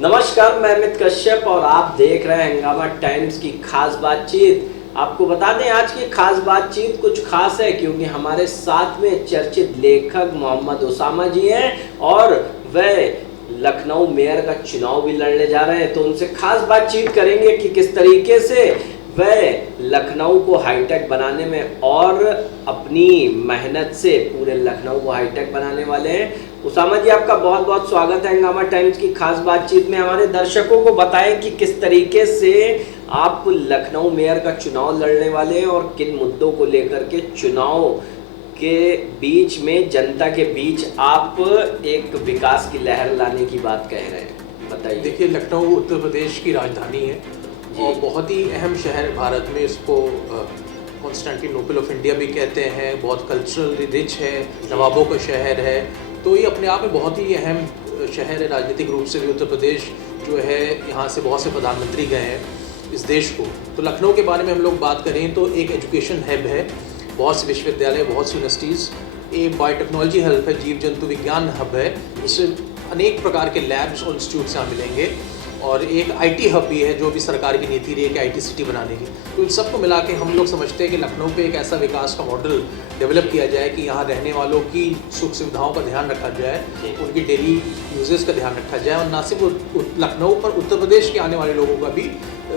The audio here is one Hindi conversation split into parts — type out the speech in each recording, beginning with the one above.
नमस्कार, मैं अमित कश्यप और आप देख रहे हैं हंगामा टाइम्स की खास बातचीत। आपको बता दें आज की खास बातचीत कुछ खास है क्योंकि हमारे साथ में चर्चित लेखक मोहम्मद उसामा जी हैं और वह लखनऊ मेयर का चुनाव भी लड़ने जा रहे हैं। तो उनसे खास बातचीत करेंगे कि किस तरीके से वह लखनऊ को हाईटेक बनाने में और अपनी मेहनत से पूरे लखनऊ को हाईटेक बनाने वाले हैं। उसामा जी, आपका बहुत बहुत स्वागत है हंगामा टाइम्स की खास बातचीत में। हमारे दर्शकों को बताएं कि किस तरीके से आप लखनऊ मेयर का चुनाव लड़ने वाले हैं और किन मुद्दों को लेकर के चुनाव के बीच में जनता के बीच आप एक विकास की लहर लाने की बात कह रहे हैं, बताइए। देखिए, लखनऊ उत्तर प्रदेश की राजधानी है और बहुत ही अहम शहर भारत में। इसको कॉन्स्टेंटिनोपल ऑफ इंडिया भी कहते हैं। बहुत कल्चरली रिच है, नवाबों का शहर है, तो ये अपने आप में बहुत ही अहम शहर है। राजनीतिक रूप से भी उत्तर प्रदेश जो है, यहाँ से बहुत से प्रधानमंत्री गए हैं इस देश को। तो लखनऊ के बारे में हम लोग बात करें तो एक एजुकेशन हब है, बहुत से विश्वविद्यालय, बहुत सी यूनिवर्सिटीज़। एक बायोटेक्नोलॉजी हब है, जीव जंतु विज्ञान हब है, इससे अनेक प्रकार के लैब्स और इंस्टीट्यूट्स यहाँ मिलेंगे। और एक आईटी हब भी है, जो भी सरकार की नीति रही है कि आईटी सिटी बनाने की। तो इन सबको मिला के हम लोग समझते हैं कि लखनऊ पे एक ऐसा विकास का मॉडल डेवलप किया जाए कि यहाँ रहने वालों की सुख सुविधाओं का ध्यान रखा जाए, उनकी डेली यूजेस का ध्यान रखा जाए, और ना सिर्फ लखनऊ पर उत्तर प्रदेश के आने वाले लोगों का भी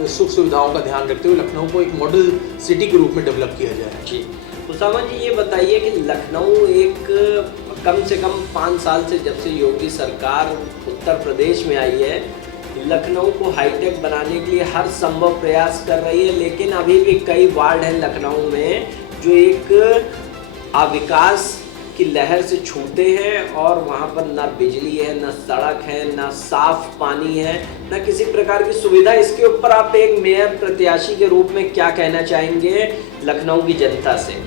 सुख सुविधाओं का ध्यान रखते हुए लखनऊ को एक मॉडल सिटी के रूप में डेवलप किया जाए। जी उसामा जी, ये बताइए कि लखनऊ एक कम से कम 5 साल से जब से योगी सरकार उत्तर प्रदेश में आई है, लखनऊ को हाईटेक बनाने के लिए हर संभव प्रयास कर रही है, लेकिन अभी भी कई वार्ड हैं लखनऊ में जो एक अविकास की लहर से छूटे हैं और वहाँ पर ना बिजली है, ना सड़क है, ना साफ पानी है, ना किसी प्रकार की सुविधा। इसके ऊपर आप एक मेयर प्रत्याशी के रूप में क्या कहना चाहेंगे लखनऊ की जनता से?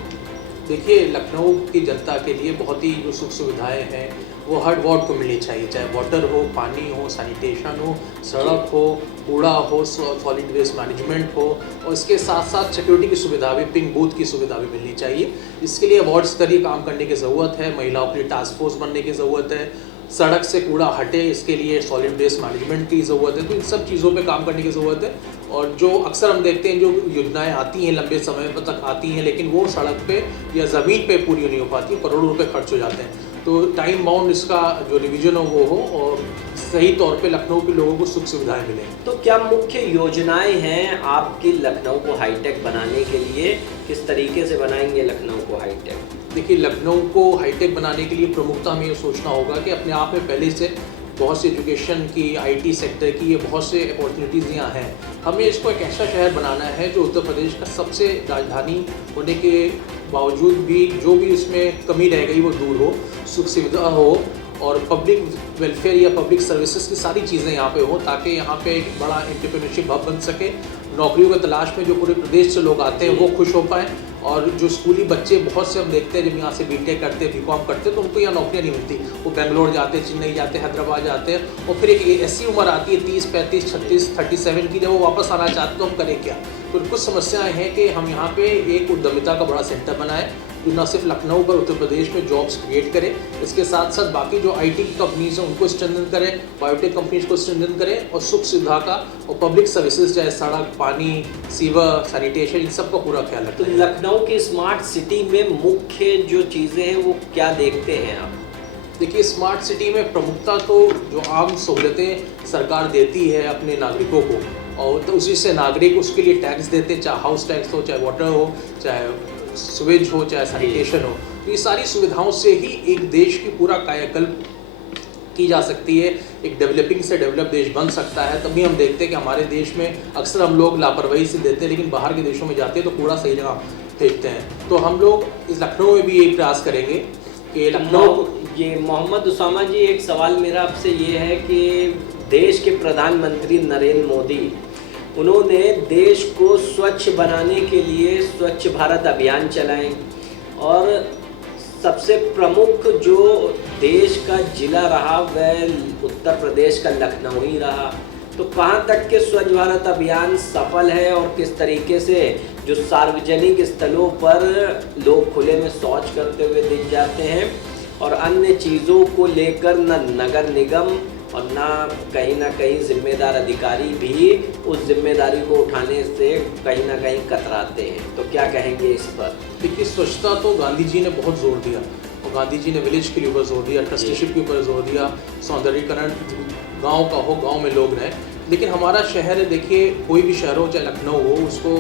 देखिए, लखनऊ की जनता के लिए बहुत ही जो सुख सुविधाएं हैं वो हर वार्ड को मिलनी चाहिए, चाहे वाटर हो, पानी हो, सैनिटेशन हो, सड़क हो, कूड़ा हो, सॉलिड वेस्ट मैनेजमेंट हो, और इसके साथ साथ सिक्योरिटी की सुविधा भी, पिंक बूथ की सुविधा भी मिलनी चाहिए। इसके लिए वार्ड स्तरीय काम करने की ज़रूरत है, महिलाओं के लिए टास्क फोर्स बनने की ज़रूरत है, सड़क से कूड़ा हटे इसके लिए सॉलिड वेस्ट मैनेजमेंट की ज़रूरत है। तो इन सब चीज़ों पे काम करने की ज़रूरत है। और जो अक्सर हम देखते हैं, जो योजनाएं आती हैं लंबे समय तक आती हैं, लेकिन वो सड़क पे या ज़मीन पे पूरी नहीं हो पाती, करोड़ों रुपए खर्च हो जाते हैं। तो टाइम बाउंड इसका जो रिवीजन हो वो हो और सही तौर पे लखनऊ के लोगों को सुख सुविधाएं मिलें। तो क्या मुख्य योजनाएं हैं आपकी लखनऊ को हाईटेक बनाने के लिए? किस तरीके से बनाएंगे लखनऊ को हाईटेक? देखिए, लखनऊ को हाईटेक बनाने के लिए प्रमुखता में ये सोचना होगा कि अपने आप में पहले से बहुत सी एजुकेशन की, आईटी सेक्टर की, ये बहुत से अपॉर्चुनिटीज़ यहाँ हैं। हमें इसको एक ऐसा शहर बनाना है जो उत्तर प्रदेश का सबसे राजधानी होने के बावजूद भी जो भी इसमें कमी रह गई वो दूर हो, सुख सुविधा हो और पब्लिक वेलफेयर या पब्लिक सर्विसेज की सारी चीज़ें यहाँ पे हो, ताकि यहाँ पे एक बड़ा एंटरप्रेन्योरशिप हब बन सके। नौकरियों की तलाश में जो पूरे प्रदेश से लोग आते हैं वो खुश हो पाएँ, और जो स्कूली बच्चे बहुत से हम देखते हैं जब यहाँ से बीटेक करते हैं, बीकॉम करते हैं, तो उनको यहाँ नौकरियाँ नहीं मिलती। वो बेंगलोर जाते हैं, चेन्नई जाते हैं, हैदराबाद जाते हैं, और फिर एक ऐसी उम्र आती है 30, 35, 36, 37 की, जब वो वापस आना चाहते हैं तो हम करें क्या? तो कुछ समस्याएं हैं कि हम यहाँ पे एक उद्यमिता का बड़ा सेंटर बनाएं जो न सिर्फ लखनऊ पर उत्तर प्रदेश में जॉब्स क्रिएट करे, इसके साथ साथ बाकी जो आईटी की कंपनीज हैं उनको स्ट्रेंथन करें, बायोटेक कंपनीज को स्ट्रेंथन करें, और सुख सुविधा का और पब्लिक सर्विसेज चाहे सड़क, पानी, सीवर, सैनिटेशन, इन सब का पूरा ख्याल रखें। तो लखनऊ की स्मार्ट सिटी में मुख्य जो चीज़ें हैं वो क्या देखते हैं आप? देखिए, स्मार्ट सिटी में प्रमुखता तो जो आम सहूलतें सरकार देती है अपने नागरिकों को, और तो उसी से नागरिक उसके लिए टैक्स देते हैं, चाहे हाउस टैक्स हो, चाहे वाटर हो, चाहे सीवेज हो, चाहे सैनिटेशन हो। तो ये सारी सुविधाओं से ही एक देश की पूरा कायाकल्प की जा सकती है, एक डेवलपिंग से डेवलप देश बन सकता है। तभी हम देखते हैं कि हमारे देश में अक्सर हम लोग लापरवाही से देते हैं, लेकिन बाहर के देशों में जाते हैं तो कूड़ा सही जगह फेंकते हैं। तो हम लोग इस लखनऊ में भी यही प्रयास करेंगे कि लखनऊ। ये मोहम्मद उसामा जी, एक सवाल मेरा आपसे ये है कि देश के प्रधानमंत्री नरेंद्र मोदी, उन्होंने देश को स्वच्छ बनाने के लिए स्वच्छ भारत अभियान चलाएं और सबसे प्रमुख जो देश का जिला रहा वह उत्तर प्रदेश का लखनऊ ही रहा। तो कहाँ तक के स्वच्छ भारत अभियान सफल है और किस तरीके से जो सार्वजनिक स्थलों पर लोग खुले में शौच करते हुए दिख जाते हैं और अन्य चीज़ों को लेकर न नगर निगम और ना कहीं जिम्मेदार अधिकारी भी उस जिम्मेदारी को उठाने से कहीं ना कहीं कतराते हैं। तो क्या कहेंगे इस पर? देखिए, स्वच्छता तो गांधी जी ने बहुत जोर दिया, और गांधी जी ने विलेज के ऊपर जोर दिया, ट्रस्टीशिप के ऊपर जोर दिया, सौंदर्यीकरण गांव का हो, गांव में लोग रहें। लेकिन हमारा शहर, देखिए कोई भी शहर हो, चाहे लखनऊ हो, उसको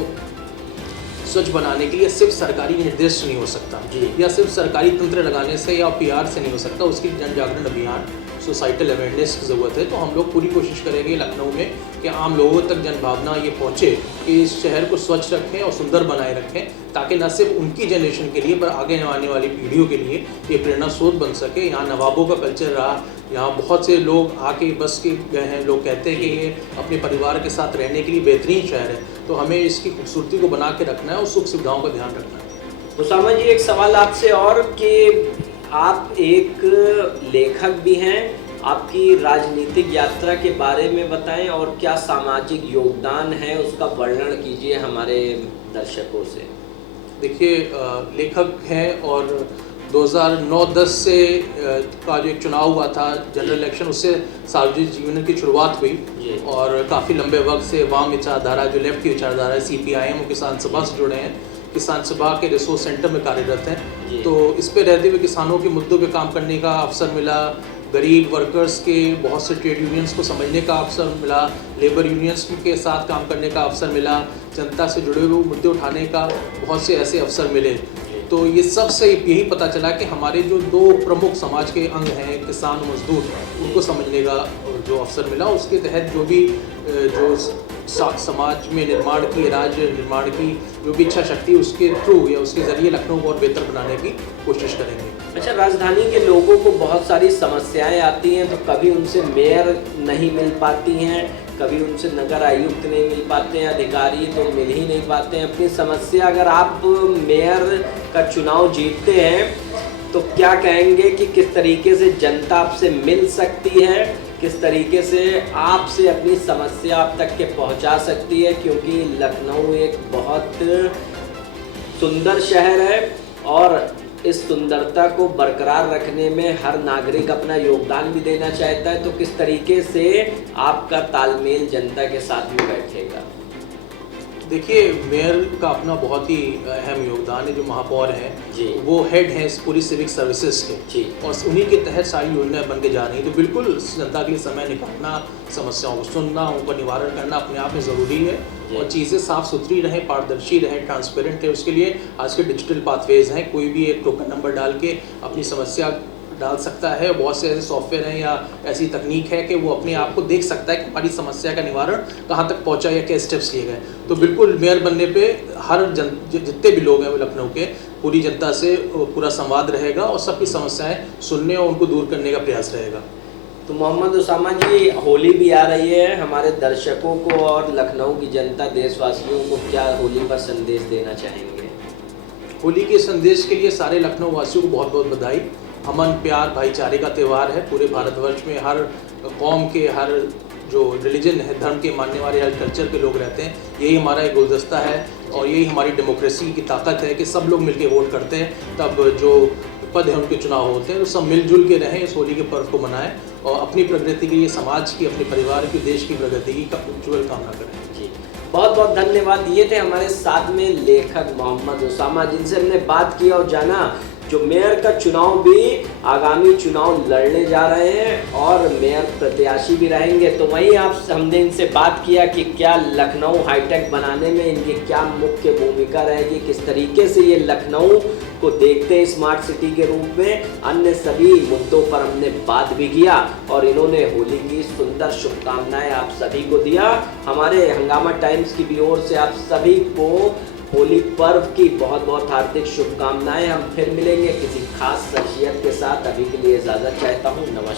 स्वच्छ बनाने के लिए सिर्फ सरकारी निर्देश नहीं हो सकता, या सिर्फ सरकारी तंत्र लगाने से या PR से नहीं हो सकता। उसकी जन जागरण अभियान, सोसाइटल अवेयरनेस की ज़रूरत है। तो हम लोग पूरी कोशिश करेंगे लखनऊ में कि आम लोगों तक जनभावना ये पहुँचे कि इस शहर को स्वच्छ रखें और सुंदर बनाए रखें, ताकि न सिर्फ उनकी जनरेशन के लिए पर आगे आने वाली पीढ़ियों के लिए ये प्रेरणा स्रोत बन सके। यहाँ नवाबों का कल्चर रहा, यहाँ बहुत से लोग आके बस के गए हैं। लोग कहते हैं कि ये अपने परिवार के साथ रहने के लिए बेहतरीन शहर है। तो हमें इसकी खूबसूरती को बना के रखना है और सुख सुविधाओं का ध्यान रखना है। उसामा जी, एक सवाल आपसे और कि आप एक लेखक भी हैं, आपकी राजनीतिक यात्रा के बारे में बताएं और क्या सामाजिक योगदान है उसका वर्णन कीजिए हमारे दर्शकों से। देखिए, लेखक हैं और 2009-10 से का जो एक चुनाव हुआ था, जनरल इलेक्शन, उससे सार्वजनिक जीवन की शुरुआत हुई और काफ़ी लंबे वक्त से वाम विचारधारा, जो लेफ्ट की विचारधारा है, CPIM और किसान सभा से जुड़े हैं, किसान सभा के रिसोर्स सेंटर में कार्यरत हैं। तो इस पे रहते हुए किसानों के मुद्दों पे काम करने का अवसर मिला, गरीब वर्कर्स के बहुत से ट्रेड यूनियंस को समझने का अवसर मिला, लेबर यूनियंस के साथ काम करने का अवसर मिला, जनता से जुड़े हुए मुद्दे उठाने का बहुत से ऐसे अवसर मिले। तो ये सब से यही पता चला कि हमारे जो 2 प्रमुख समाज के अंग हैं, किसान और मजदूर, उनको समझने का जो अवसर मिला, उसके तहत जो भी जो समाज में निर्माण की, राज्य निर्माण की जो भी इच्छा शक्ति, उसके थ्रू या उसके ज़रिए लखनऊ को और बेहतर बनाने की कोशिश करेंगे। अच्छा, राजधानी के लोगों को बहुत सारी समस्याएं आती हैं, तो कभी उनसे मेयर नहीं मिल पाती हैं, कभी उनसे नगर आयुक्त नहीं मिल पाते हैं, अधिकारी तो मिल ही नहीं पाते हैं अपनी समस्या। अगर आप मेयर का चुनाव जीतते हैं तो क्या कहेंगे कि किस तरीके से जनता आपसे मिल सकती है, किस तरीके से आपसे अपनी समस्या आप तक के पहुंचा सकती है? क्योंकि लखनऊ एक बहुत सुंदर शहर है और इस सुंदरता को बरकरार रखने में हर नागरिक अपना योगदान भी देना चाहता है। तो किस तरीके से आपका तालमेल जनता के साथ भी बैठेगा? देखिए, मेयर का अपना बहुत ही अहम योगदान है। जो महापौर हैं वो हेड हैं इस पूरी सिविक सर्विसेज के, और उन्हीं के तहत सारी योजनाएं बन के जा रही हैं। तो बिल्कुल जनता के लिए समय निकालना, समस्याओं को सुनना, उनका निवारण करना अपने आप में ज़रूरी है, और चीज़ें साफ़ सुथरी रहें, पारदर्शी रहें, ट्रांसपेरेंट है। उसके लिए आज के डिजिटल पाथवेज हैं, कोई भी एक टोकन नंबर डाल के अपनी समस्या डाल सकता है। बहुत से ऐसे सॉफ्टवेयर हैं या ऐसी तकनीक है कि वो अपने आप को देख सकता है कि हमारी समस्या का निवारण कहाँ तक पहुँचा या क्या स्टेप्स लिए गए। तो बिल्कुल मेयर बनने पे हर जितने भी लोग हैं लखनऊ के, पूरी जनता से पूरा संवाद रहेगा और सबकी समस्याएं सुनने और उनको दूर करने का प्रयास रहेगा। तो मोहम्मद उसामा जी, होली भी आ रही है, हमारे दर्शकों को और लखनऊ की जनता, देशवासियों को क्या होली पर संदेश देना चाहेंगे? होली के संदेश के लिए सारे लखनऊ वासियों को बहुत बहुत बधाई। अमन, प्यार, भाईचारे का त्यौहार है। पूरे भारतवर्ष में हर कौम के, हर जो रिलीजन है, धर्म के मानने वाले, हर कल्चर के लोग रहते हैं। यही हमारा एक गुलदस्ता है और यही हमारी डेमोक्रेसी की ताकत है कि सब लोग मिलकर वोट करते हैं, तब जो पद है उनके चुनाव होते हैं। तो सब मिलजुल के रहें, इस होली के पर्व को मनाएं और अपनी प्रगति के लिए, समाज की, अपने परिवार की, देश की प्रगति की उज्ज्वल कामना करें। जी, बहुत बहुत धन्यवाद। ये थे हमारे साथ में लेखक मोहम्मद उसामा, जिनसे हमने बात की और जाना जो मेयर का चुनाव भी आगामी चुनाव लड़ने जा रहे हैं और मेयर प्रत्याशी भी रहेंगे। तो वहीं हमने इनसे बात किया कि क्या लखनऊ हाईटेक बनाने में इनकी क्या मुख्य भूमिका रहेगी, किस तरीके से ये लखनऊ को देखते हैं स्मार्ट सिटी के रूप में। अन्य सभी मुद्दों पर हमने बात भी किया और इन्होंने होली की सुंदर शुभकामनाएं आप सभी को दिया। हमारे हंगामा टाइम्स की भी ओर से आप सभी को होली पर्व की बहुत बहुत हार्दिक शुभकामनाएं। हम फिर मिलेंगे किसी खास शख्सियत के साथ। अभी के लिए इजाज़त चाहता हूँ। नमस्कार।